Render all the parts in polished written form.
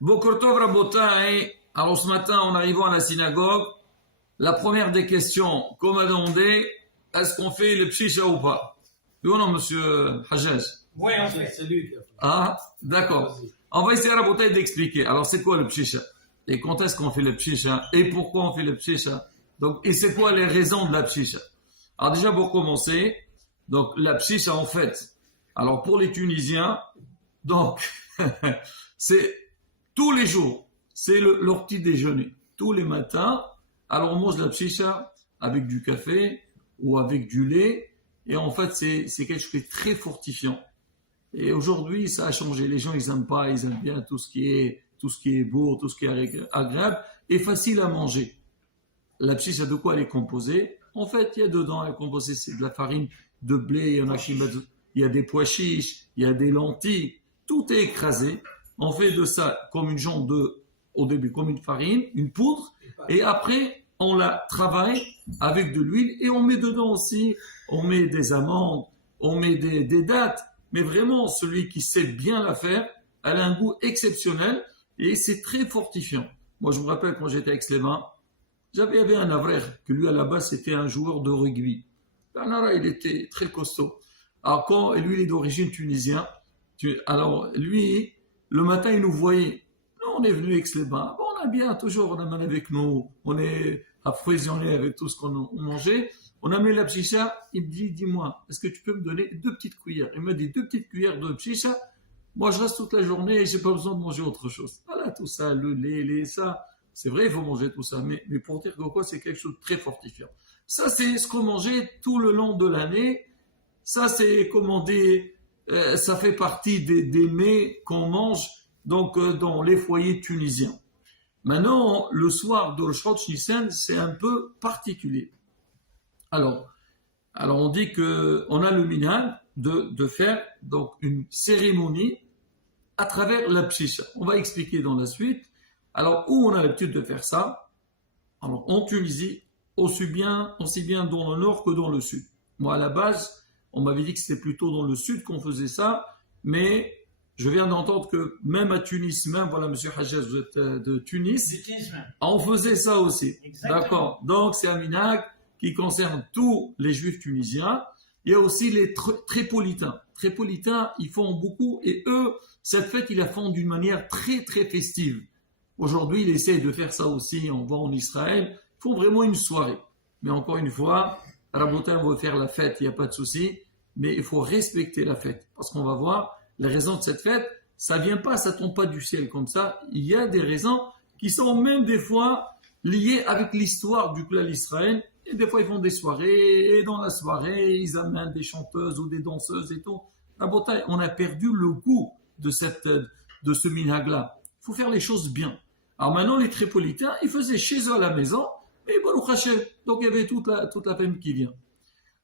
Boker Tov Rabotai. Alors ce matin, en arrivant à la synagogue, la première des questions qu'on m'a demandé, est-ce qu'on fait le pshisha ou pas? Oui ou non, monsieur Hajjaj? Oui, on fait. C'est lui qui a fait. Ah, d'accord. On va essayer Rabotai d'expliquer. Alors c'est quoi le pshisha? Et quand est-ce qu'on fait le pshisha? Et pourquoi on fait le pshisha? Donc, et c'est quoi les raisons de la pshisha? Alors déjà pour commencer, donc la pshisha en fait, alors pour les Tunisiens, donc c'est tous les jours, c'est leur petit déjeuner. Tous les matins, alors on mange la pshisha avec du café ou avec du lait. Et en fait, c'est quelque chose qui est très fortifiant. Et aujourd'hui, ça a changé. Les gens, ils aiment pas, ils aiment bien tout ce qui est beau, tout ce qui est agréable et facile à manger. La pshisha, de quoi elle est composée? En fait, il y a dedans, elle est composée, c'est de la farine de blé, il y en a qui mettent, il y a des pois chiches, il y a des lentilles, tout est écrasé. On fait de ça comme une genre au début, comme une farine, une poudre, et après, on la travaille avec de l'huile, et on met dedans aussi, on met des amandes, on met des dattes, mais vraiment, celui qui sait bien la faire, elle a un goût exceptionnel, et c'est très fortifiant. Moi, je me rappelle quand j'étais à Aix-les-Bains, il y avait un avraire, que lui, à la base, c'était un joueur de rugby. Il était très costaud. Alors, quand lui, il est d'origine tunisienne, alors, lui, le matin, il nous voyait. Nous, on est venu à Aix-les-Bains. Bon, on a bien, toujours, on amène avec nous. On est approvisionné avec tout ce qu'on mangeait. On a mis la pshisha. Il me dit, dis-moi, est-ce que tu peux me donner 2 petites cuillères? Il me dit 2 petites cuillères de pshisha. Moi, je reste toute la journée et j'ai pas besoin de manger autre chose. Voilà, tout ça, le lait, ça. C'est vrai, il faut manger tout ça. Mais pour dire que quoi, c'est quelque chose de très fortifiant. Ça, c'est ce qu'on mangeait tout le long de l'année. Ça, c'est, comment dire, ça fait partie des mets qu'on mange donc dans les foyers tunisiens. Maintenant, le soir de Rosh Nissan, c'est un peu particulier. Alors on dit que on a le minhag de faire donc une cérémonie à travers la pshisha. On va expliquer dans la suite. Alors où on a l'habitude de faire ça? Alors en Tunisie, aussi bien dans le nord que dans le sud. Moi à la base, on m'avait dit que c'était plutôt dans le sud qu'on faisait ça, mais je viens d'entendre que même à Tunis, même, voilà, monsieur Hajjaz, vous êtes de Tunis, on faisait ça aussi. Exactement. D'accord. Donc, c'est un minhag qui concerne tous les juifs tunisiens. Il y a aussi les Tripolitains. Tripolitains, ils font beaucoup, et eux, cette fête, ils la font d'une manière très, très festive. Aujourd'hui, ils essayent de faire ça aussi. On va en Israël. Ils font vraiment une soirée. Mais encore une fois, Rabotin veut faire la fête, il n'y a pas de souci, mais il faut respecter la fête. Parce qu'on va voir, les raisons de cette fête, ça vient pas, ça tombe pas du ciel comme ça. Il y a des raisons qui sont même des fois liées avec l'histoire du clan Israël. Et des fois, ils font des soirées, et dans la soirée, ils amènent des chanteuses ou des danseuses et tout. Rabotin, on a perdu le goût de ce minhag-là. Il faut faire les choses bien. Alors maintenant, les Tripolitains, ils faisaient chez eux à la maison, et Baruch Hashem. Donc il y avait toute la famille qui vient.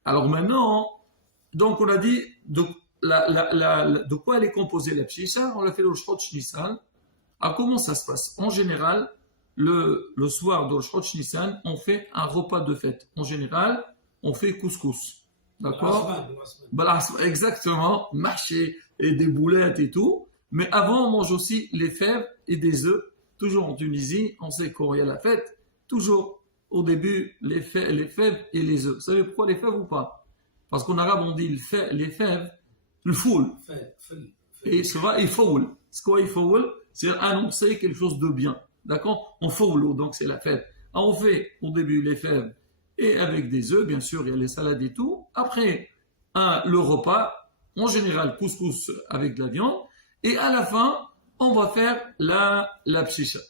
Alors maintenant, donc on a dit de quoi elle est composée la pshisha. On l'a fait le Rosh Nissan. Alors comment ça se passe? En général, le soir de Rosh Nissan, on fait un repas de fête. En général, on fait couscous. D'accord? Exactement, marché et des boulettes et tout. Mais avant, on mange aussi les fèves et des œufs. Toujours en Tunisie, on sait quand il y a la fête, toujours au début, les fèves et les œufs. Vous savez pourquoi les fèves ou pas? Parce qu'en arabe, on dit les fèves, le foul. Et c'est vrai, il foul. C'est quoi il foul? C'est annoncer quelque chose de bien. D'accord? On foul, donc c'est la fête. Alors, on fait au début les fèves et avec des œufs, bien sûr, il y a les salades et tout. Après, le repas, en général, couscous avec de la viande. Et à la fin, on va faire la pshisha.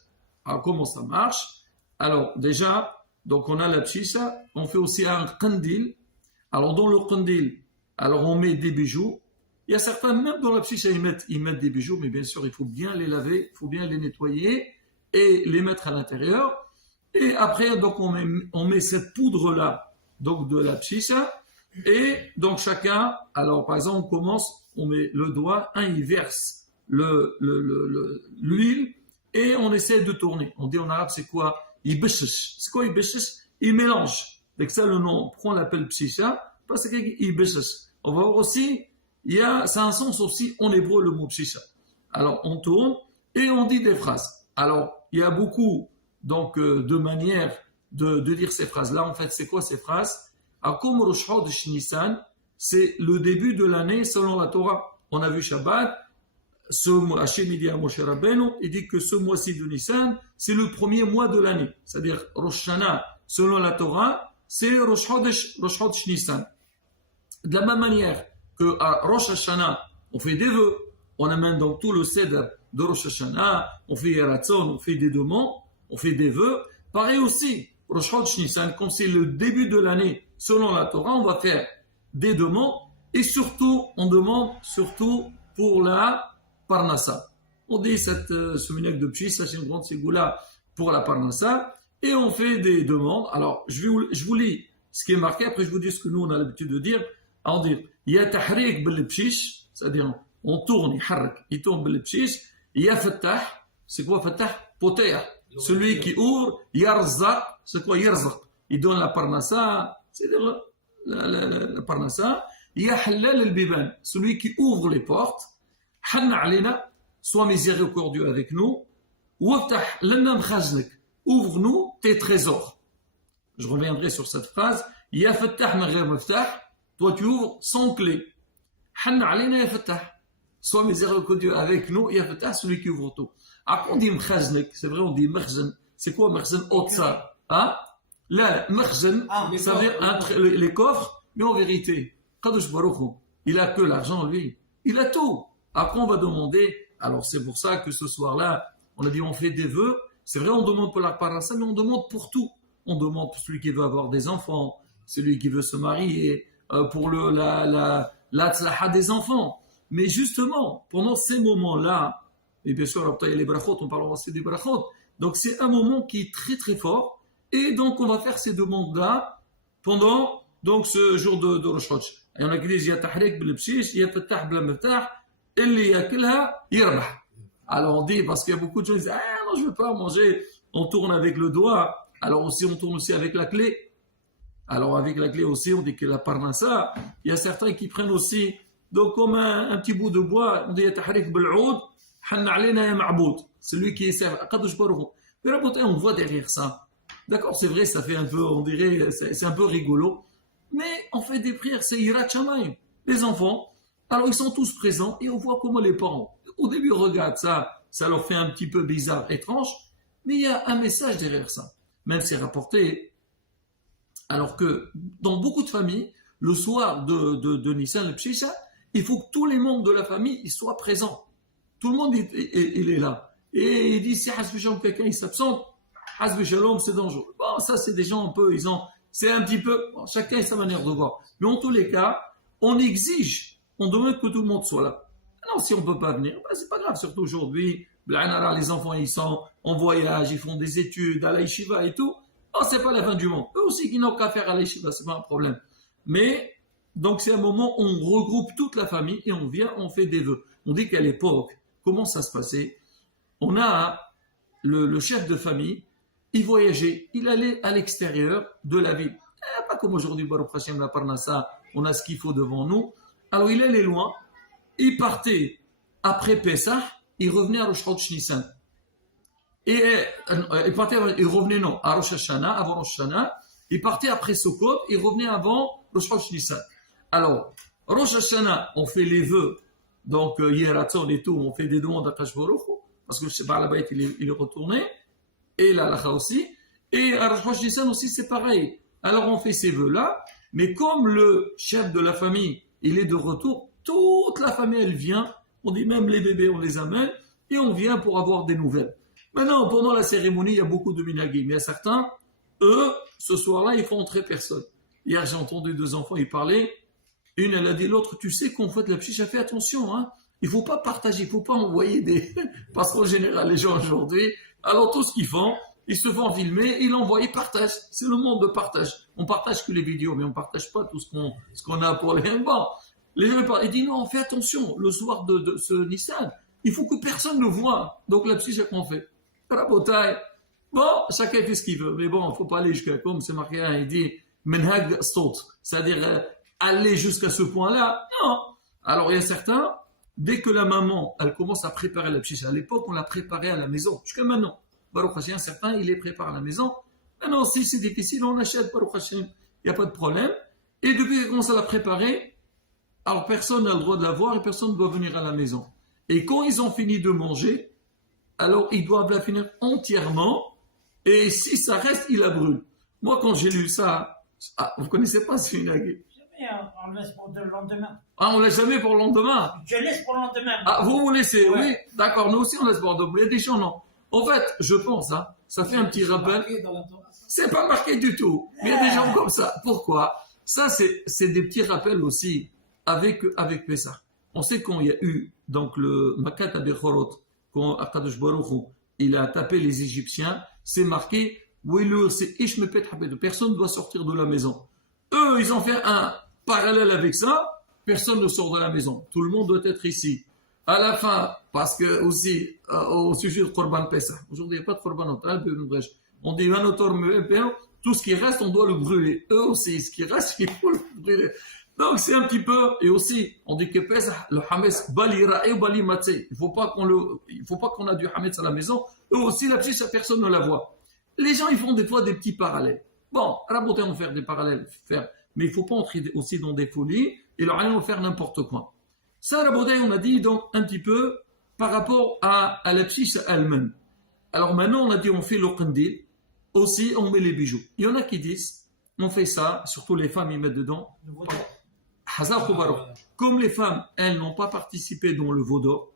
Alors, comment ça marche? Alors, déjà, donc on a la pshisha, on fait aussi un qandil. Alors, dans le qandil, alors on met des bijoux. Il y a certains, même dans la pshisha, ils mettent des bijoux, mais bien sûr, il faut bien les laver, il faut bien les nettoyer et les mettre à l'intérieur. Et après, donc, on met cette poudre-là, donc de la pshisha. Et donc, chacun, alors, par exemple, on commence, on met le doigt, il verse l'huile et on essaie de tourner. On dit en arabe, c'est quoi? Ibeshish. C'est quoi ibeshish? Il mélange. Donc ça, le nom, pourquoi on l'appelle pshisha? Parce que ibeshish. On va voir aussi, c'est un sens aussi en hébreu le mot pshisha. Alors on tourne et on dit des phrases. Alors, il y a beaucoup donc, de manières de dire ces phrases-là. En fait, c'est quoi ces phrases? Akum Rosh Chodesh Nissan, c'est le début de l'année selon la Torah. On a vu Shabbat, Hachem dit à Moshe Rabbeinu, il dit que ce mois-ci de Nissan, c'est le premier mois de l'année. C'est-à-dire Rosh Hashanah, selon la Torah, c'est Rosh Chodesh Nissan. De la même manière que à Rosh Hashanah, on fait des vœux, on amène donc tout le Seder de Rosh Hashanah, on fait Yeratzon, on fait des demandes, on fait des vœux. Pareil aussi, Rosh Chodesh Nissan, quand c'est le début de l'année, selon la Torah, on va faire des demandes et surtout, on demande surtout pour la Parnassa. On dit ce minag de Pshis, ça c'est une grande ségoula pour la Parnassa et on fait des demandes. Alors, je vous lis ce qui est marqué, après je vous dis ce que nous on a l'habitude de dire. On dit, il y a tahrik bil Pshis, c'est-à-dire on tourne, il tourne bil Pshis, il y a fattah, c'est quoi fattah? Poter, celui qui ouvre, yarzaq, c'est quoi yarzaq? Il donne la Parnassa, c'est-à-dire la Parnassa, il y a halal al-biban, celui qui ouvre les portes, hanna alina, sois miséricordieux avec nous, waftah lana mkhaznak, ouvre-nous tes trésors. Je reviendrai sur cette phrase, ya fattah min ghayr maftah, toi tu ouvres sans clé. Hanna alina ya fattah, sois miséricordieux avec nous, ya fattah, celui qui ouvre tout. Après on dit mkhaznak, c'est vrai on dit makhzan, c'est quoi makhzan? Otsa, hein? Là, makhzan, ça veut dire les coffres, mais en vérité, Kadosh Baruch Hu, il a que l'argent lui, il a tout. Après, on va demander, alors c'est pour ça que ce soir-là, on a dit on fait des vœux. C'est vrai, on demande pour la parnassa, mais on demande pour tout. On demande pour celui qui veut avoir des enfants, celui qui veut se marier, pour la tzlaha des enfants. Mais justement, pendant ces moments-là, et bien sûr, il y a les brachot, on parlera aussi des brachot. Donc c'est un moment qui est très très fort. Et donc on va faire ces demandes-là pendant donc, ce jour de Rosh Chodesh. Il y en a qui disent, il y a tahrik bil Pshis, il y a fattah bil maftah. Alors on dit, parce qu'il y a beaucoup de gens qui disent, ah non, je ne veux pas manger, on tourne avec le doigt, alors aussi on tourne aussi avec la clé. Alors avec la clé aussi, on dit que la parnassa, il y a certains qui prennent aussi, donc comme un petit bout de bois, on dit, tahrik bil oud, hanna alina ya ma'boud, celui qui est servi, Kadosh Baruch Hu. Mais là, on voit derrière ça. D'accord, c'est vrai, ça fait un peu, on dirait, c'est un peu rigolo, mais on fait des prières, c'est Yirat Shamayim. Les enfants, alors ils sont tous présents et on voit comment les parents, au début, regardent ça, ça leur fait un petit peu bizarre, étrange, mais il y a un message derrière ça. Même c'est rapporté, alors que dans beaucoup de familles, le soir de Nissan, le Pshisha, il faut que tous les membres de la famille ils soient présents. Tout le monde il est là. Et il dit, si Hasbi Shalom, quelqu'un il s'absente, Hasbi Shalom, c'est dangereux. Bon, ça c'est des gens un peu, c'est un petit peu, bon, chacun a sa manière de voir. Mais en tous les cas, on exige, on demande que tout le monde soit là. Non, si on ne peut pas venir, ben, c'est pas grave, surtout aujourd'hui, les enfants ils sont en voyage, ils font des études à la yeshiva et tout. Oh, c'est pas la fin du monde. Eux aussi qui n'ont qu'à faire à la yeshiva, c'est pas un problème. Mais, donc c'est un moment où on regroupe toute la famille et on vient, on fait des vœux. On dit qu'à l'époque, comment ça se passait? On a le chef de famille, il voyageait, il allait à l'extérieur de la ville. Pas comme aujourd'hui, Baruch Hashem, la Parnassa, on a ce qu'il faut devant nous. Alors il allait loin, il partait après Pessah, il revenait à Rosh Chodesh Nissan. Et il revenait non, à Rosh Hashanah, avant Rosh Hashanah, il partait après Sukkot, il revenait avant Rosh Chodesh Nissan. Alors, Rosh Hashanah, on fait les vœux, donc Yeratzon et tout, on fait des demandes à Kadosh Baruch Hu, parce que le Baal Bayit il est retourné, et la Lacha aussi, et à Rosh Chodesh Nissan aussi c'est pareil. Alors on fait ces vœux-là, mais comme le chef de la famille, il est de retour, toute la famille elle vient, on dit même les bébés on les amène, et on vient pour avoir des nouvelles. Maintenant, pendant la cérémonie, il y a beaucoup de minagim, mais il y a certains, eux, ce soir-là, ils font entrer personne. Hier, j'ai entendu deux enfants, ils parlaient, une, elle a dit l'autre, tu sais qu'on fait de la pchicha, fais attention, hein. Il ne faut pas partager, il ne faut pas envoyer des... Parce qu'en général, les gens aujourd'hui, alors tout ce qu'ils font, ils se font filmer, ils l'envoient, ils partagent. C'est le monde de partage. On partage que les vidéos, mais on ne partage pas tout ce qu'on a pour les... Bon, les gens ils disent non, fais attention, le soir de ce Nissan, il faut que personne ne voit. Donc la pchicha qu'on fait. Rabotai. Bon, chacun fait ce qu'il veut, mais bon, il ne faut pas aller jusqu'à comme c'est marqué, il dit menhag stot, c'est-à-dire aller jusqu'à ce point-là. Non. Alors il y a certains, dès que la maman, elle commence à préparer la pchicha, à l'époque, on l'a préparée à la maison, jusqu'à maintenant. Baruch Hashem, certains, ils les préparent à la maison. Maintenant, si c'est difficile, on achète, Baruch Hashem, il n'y a pas de problème. Et depuis qu'elle commence à la préparer, alors personne n'a le droit de la voir et personne ne doit venir à la maison. Et quand ils ont fini de manger, alors ils doivent la finir entièrement, et si ça reste, ils la brûlent. Moi, quand j'ai lu ça, vous ne connaissez pas ce minhag? On laisse pour le lendemain. Ah, on ne laisse jamais pour le lendemain. Je laisse pour le lendemain. Ah, vous laissez, Ouais. oui. D'accord, nous aussi on laisse pour le lendemain. Il y a des gens, non. En fait, je pense, ça fait un petit rappel. C'est pas marqué du tout. Mais il y a des gens comme ça. Pourquoi? Ça, c'est des petits rappels aussi avec Pessah. On sait quand il y a eu, donc, le Makat Abechorot, quand Akadosh Baruch Hu, il a tapé les Égyptiens, c'est marqué, c'est Ishmepet Habed. Personne ne doit sortir de la maison. Eux, ils ont fait un parallèle avec ça. Personne ne sort de la maison. Tout le monde doit être ici. À la fin, parce que aussi, au sujet de Korban Pessah, aujourd'hui, il n'y a pas de Korban, on dit, tout ce qui reste, on doit le brûler. Eux aussi, ce qui reste, il faut le brûler. Donc, c'est un petit peu, et aussi, on dit que Pessah, le Hametz, balira et bali matzeh. Il faut pas qu'on a du Hametz à la maison. Eux aussi, la petite, personne ne la voit. Les gens, ils font des fois des petits parallèles. Bon, à la beauté, on va faire des parallèles, mais il faut pas entrer aussi dans des folies, et leur rien faire n'importe quoi. Ça, à la beauté, on a dit donc un petit peu par rapport à la psyche elle-même. Alors maintenant, on a dit on fait le qandil, aussi on met les bijoux. Il y en a qui disent, on fait ça, surtout les femmes, ils mettent dedans. Hazar Koubarou. Comme les femmes, elles n'ont pas participé dans le veau d'or.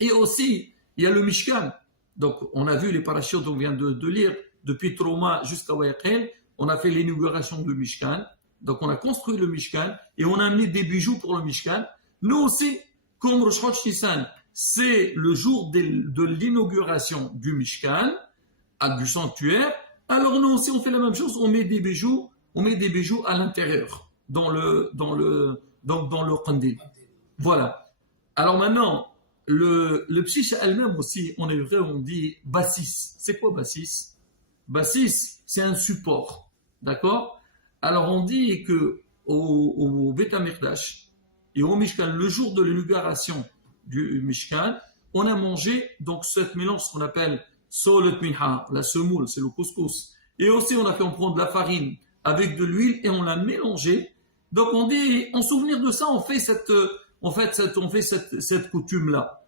Et aussi, il y a le Mishkan. Donc, on a vu les parachutes, on vient de lire, depuis Trauma jusqu'à Wayaqel, on a fait l'inauguration du Mishkan. Donc, on a construit le Mishkan et on a mis des bijoux pour le Mishkan. Nous aussi, comme Rosh Chodesh Nissan, c'est le jour de l'inauguration du Mishkan, du sanctuaire. Alors, nous aussi, on fait la même chose, on met des bijoux à l'intérieur, dans le qandil. Voilà. Alors maintenant, le psyche elle-même aussi, on est vrai, on dit bassis. C'est quoi bassis? Bassis, c'est un support. D'accord? Alors on dit que au Beth Amikdash et au Mishkan, le jour de l'inauguration du Mishkan, on a mangé donc cette mélange qu'on appelle solet minha, la semoule, c'est le couscous. Et aussi on a fait prendre de la farine avec de l'huile et on l'a mélangé. Donc on dit, en souvenir de ça, on fait cette coutume-là.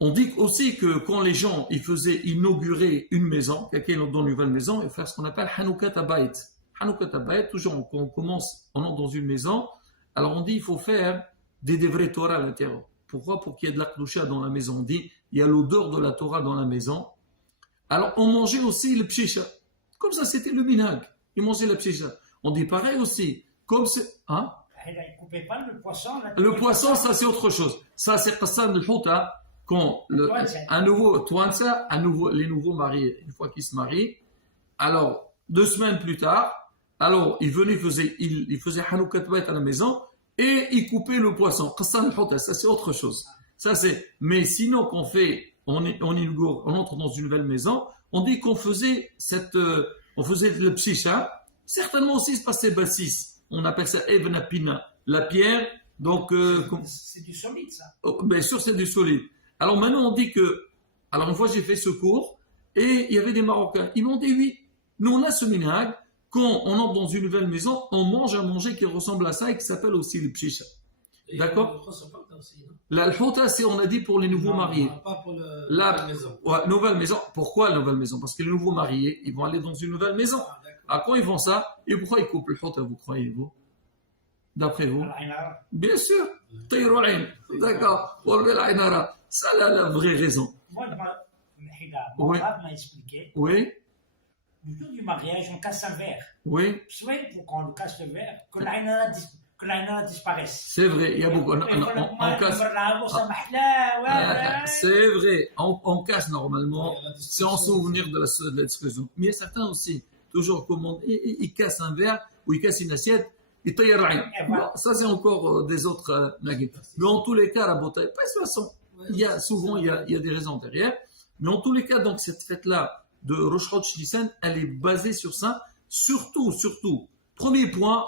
On dit aussi que quand les gens ils faisaient inaugurer une maison, quelqu'un dans une nouvelle maison, ils faisaient ce qu'on appelle Hanoukat Abayt. Hanoukat Abayt, toujours quand on entre dans une maison, alors on dit il faut faire des vrais Torah à l'intérieur. Pourquoi? Pour qu'il y ait de la kdusha dans la maison. On dit il y a l'odeur de la Torah dans la maison. Alors on mangeait aussi le pshisha. Comme ça c'était le minhag. Ils mangeaient le pshisha. On dit pareil aussi. Comme c'est... Hein? Il ne coupait pas le poisson. Le poisson, ça c'est autre chose. Ça c'est Qassan al-Houta. Quand les nouveaux mariés, une fois qu'ils se marient, alors 2 semaines plus tard, alors ils venaient, ils faisaient Hanoukat Bayt à la maison et ils coupaient le poisson. Qassan al-Houta, ça c'est autre chose. Ça c'est. Mais sinon qu'on fait, on entre dans une nouvelle maison, on dit qu'on faisait le pshisha. Certainement aussi se passait bassis. On appelle ça Ibn Pina, la pierre. Donc c'est du solide ça. Bien sûr c'est du solide. Alors maintenant on dit que, alors une fois j'ai fait ce cours et il y avait des Marocains. Ils m'ont dit oui, nous on a ce minhag, quand on entre dans une nouvelle maison, on mange un manger qui ressemble à ça et qui s'appelle aussi le pshisha. D'accord? La houta, c'est on a dit pour les nouveaux mariés. Pas pour la maison. Ouais, nouvelle maison. Pourquoi la nouvelle maison? Parce que les nouveaux mariés, ils vont aller dans une nouvelle maison. À quand ils font ça? Et pourquoi ils coupent le houta, vous croyez-vous? D'après vous? Bien sûr. D'accord. Ça, la vraie raison. Mon Oui. père m'a expliqué. Oui. Le jour du mariage, on casse un verre. Oui. Souhaite pour qu'on casse le verre, que l'Aïnara disparaisse. C'est vrai, il y a beaucoup. On casse. C'est vrai, on casse normalement, c'est en souvenir de l'exclusion. Mais il y a certains aussi, toujours commandent, ils cassent un verre ou ils cassent une assiette, ils taillent rien. Ça, c'est encore des autres nagues. Mais en tous les cas, la beauté, pas de toute façon, souvent, il y a des raisons derrière. Mais en tous les cas, donc, cette fête-là de Rosh Chodesh Nissan, elle est basée sur ça. Surtout, premier point,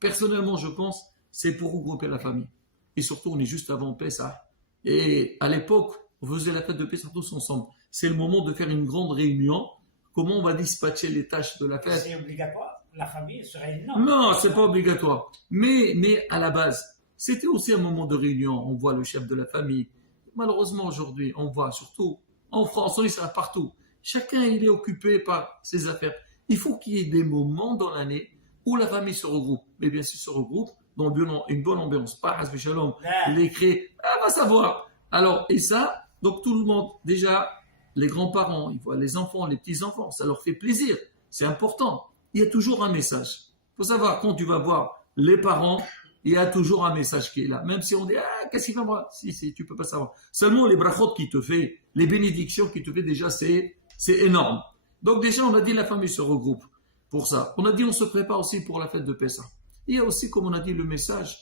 personnellement, je pense, c'est pour regrouper la famille. et surtout on est juste avant Pessah. Et à l'époque, on faisait la fête de Pessah tous ensemble. C'est le moment de faire une grande réunion. Comment on va dispatcher les tâches de la fête? C'est obligatoire, la famille se réunit. Non, c'est pas obligatoire. Mais à la base, c'était aussi un moment de réunion. On voit le chef de la famille. Malheureusement, aujourd'hui, on voit surtout en France, en Israël, partout. Chacun, il est occupé par ses affaires. Il faut qu'il y ait des moments dans l'année où la famille se regroupe. Mais bien sûr, se regroupe dans une bonne ambiance. Pas Hasbi Shalom, les cris, va savoir. Alors, et ça, donc tout le monde, déjà, les grands-parents, ils voient les enfants, les petits-enfants, ça leur fait plaisir. C'est important. Il y a toujours un message. Il faut savoir, quand tu vas voir les parents, il y a toujours un message qui est là. Même si on dit, qu'est-ce qu'il va voir? Si, tu peux pas savoir. Seulement les brachot qui te fait, les bénédictions qui te fait déjà, c'est énorme. Donc déjà, on a dit la famille se regroupe pour ça. On a dit on se prépare aussi pour la fête de Pessah. Il y a aussi, comme on a dit, le message,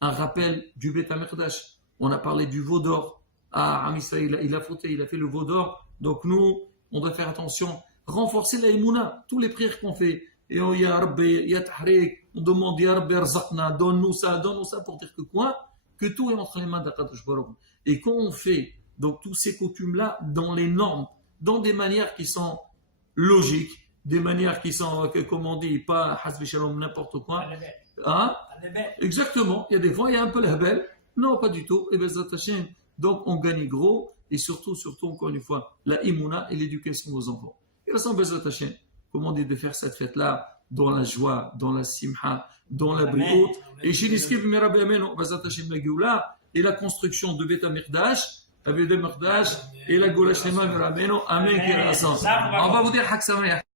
un rappel du Beth HaMikdash. On a parlé du veau d'or. Am Israël, il a fauté, il a fait le veau d'or. Donc nous, on doit faire attention, renforcer la Emouna, tous les prières qu'on fait. Et on Ya Rabbi, Ya Tahrik, on demande Ya Rabbi Arzaqna, donne-nous ça pour dire que quoi? Que tout est entre les mains d'Akadosh Baruch. Et quand on fait donc tous ces coutumes-là dans les normes, dans des manières qui sont logiques, des manières qui sont, comme on dit, pas Hasbi Shalom, n'importe quoi. Hein? Exactement. Il y a des fois, il y a un peu la hebel. Non, pas du tout. Et Bezat Hashem. Donc, on gagne gros. Et surtout, encore une fois, la imuna et l'éducation aux enfants. Et là, sans Bezat Hashem, comment on dit de faire cette fête-là dans la joie, dans la simha, dans la briout. Et chez Niskiv Merabi Ameno, Bezat Hashem, la Géoula, et la construction de Beth HaMikdash, et la Goula Shlema Merabi Ameno, Amen, Kira Hassan. On va vous dire Hak Samayah.